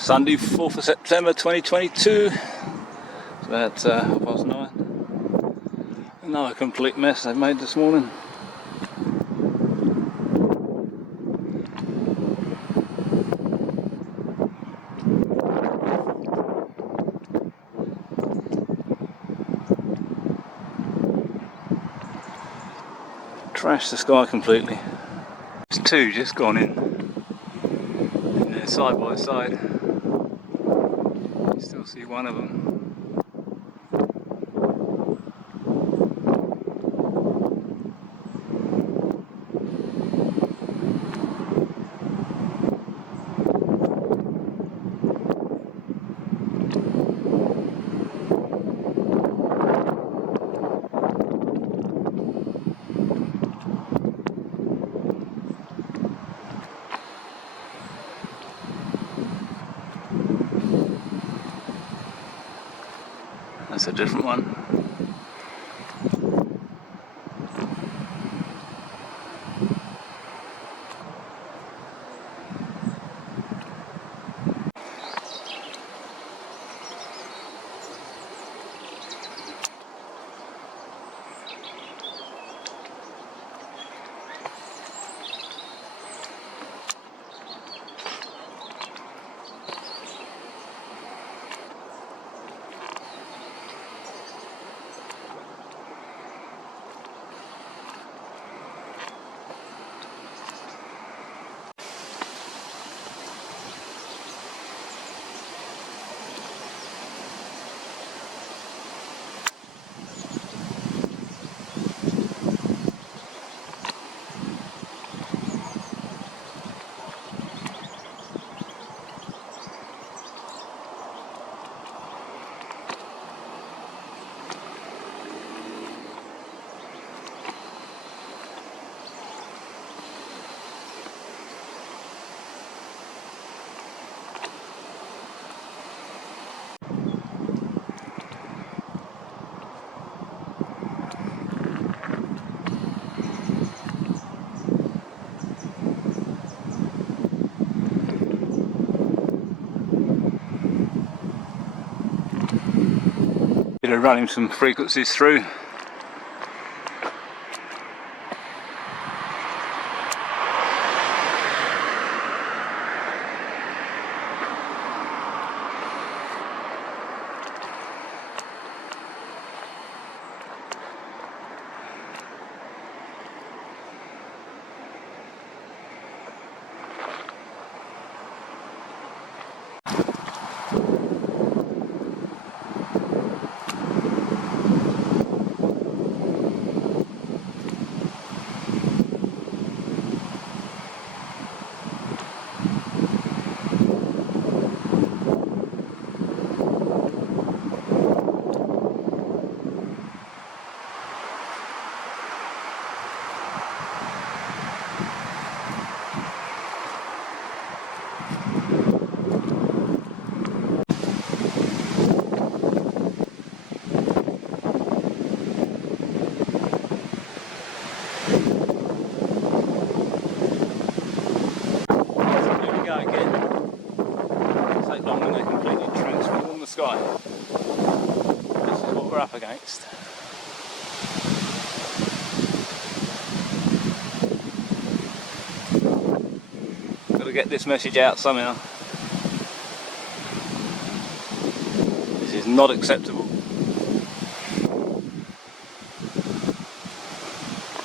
Sunday, 4th of September 2022. It's about 9:30. Another complete mess I've made this morning. Trashed the sky completely. There's two just gone in there side by side. You still see one of them. That's a different one. Bit of running some frequencies through. Sky. This is what we're up against. Got to get this message out somehow. This is not acceptable.